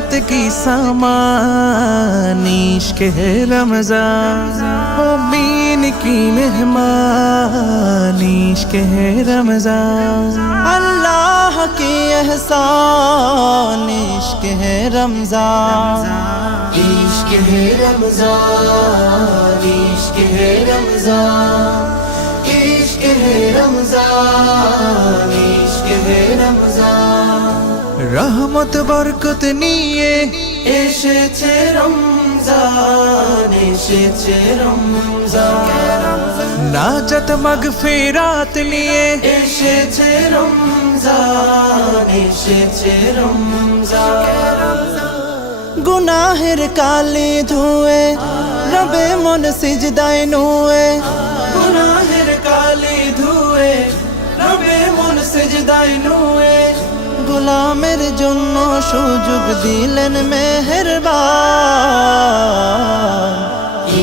رات کی سامانیش کے رمضان امین کی مہمانیش کے رمضان۔ اللہ کی احسان، عشق ہے رمضان۔ عشق ہے رمضان، عشق ہے رمضان۔ عشق ہے رمضان۔ রহমত বরকত নিয়ে এসেছে রমজান এসেছে রমজান। নাজাত মাগফিরাত নিয়ে এসেছে রমজান এসেছে রমজান। গুনাহের কালি ধুয়ে রবে মন সিজদায় নুয়ে। গুনাহের কালি ধুয়ে রবে মন সিজদায় নুয়ে। জন্য সুযোগ দিলেন মেহেরবান।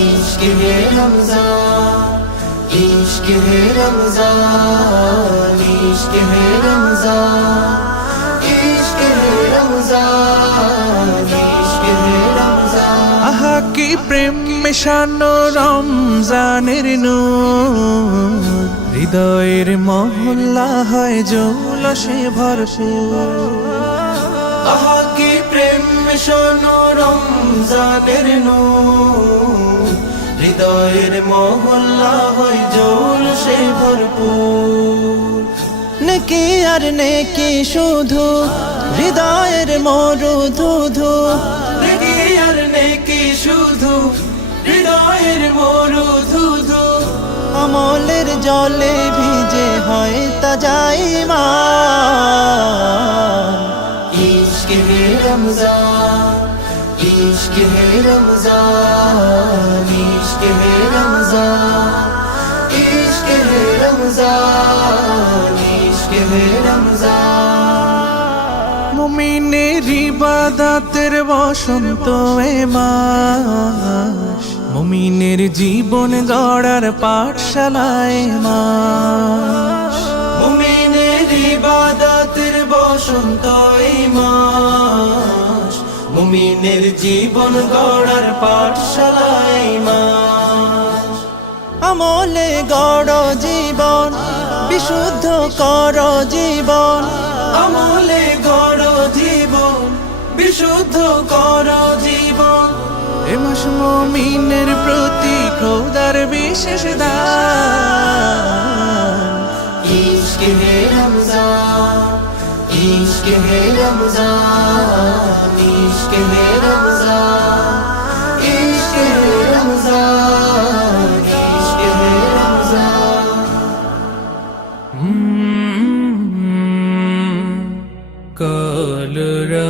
ইশক হে রমজান ইশক হে রমজান ইশক হে রমজান ইশক হে রমজান ইশক হে রমজান। আহা কি প্রেম মেশানো রমজানের নূর। হৃদয়ের মহল্লা হয় জৌলসে ভরপুর। আহা কি প্রেম মেশানো রমজানের নূর। হৃদয়ের মহল্লা হয় জৌলসে ভরপুর। নেকি আর নেকি শুধু হৃদয়ের মরু ধুধু নেকি আর নেকি শুধু হৃদয়ের মরু ধুধু আমলের জলে ভিজে হয় তাজাই মান ইশক হে রমজান ইশক হে রমজান ইশক হে রমজান ইশক হে রমজান ইশক হে রমজান মুমিনের ইবাদতের বসন্ত এ মাস মুমিনের জীবন গড়ার পাঠশালায় মাস। মুমিনের ইবাদতের বসন্ত এই মাস। মুমিনের জীবন গড়ার পাঠশালায় মাস আমলে গড় জীবন, বিশুদ্ধ কর জীবন। আমলে গড় জীবন, বিশুদ্ধ কর জীবন। এ মাস মমিনের প্রতি খোদার বিশেষ দান। ইশক হে রমজান, ইশক হে कालरा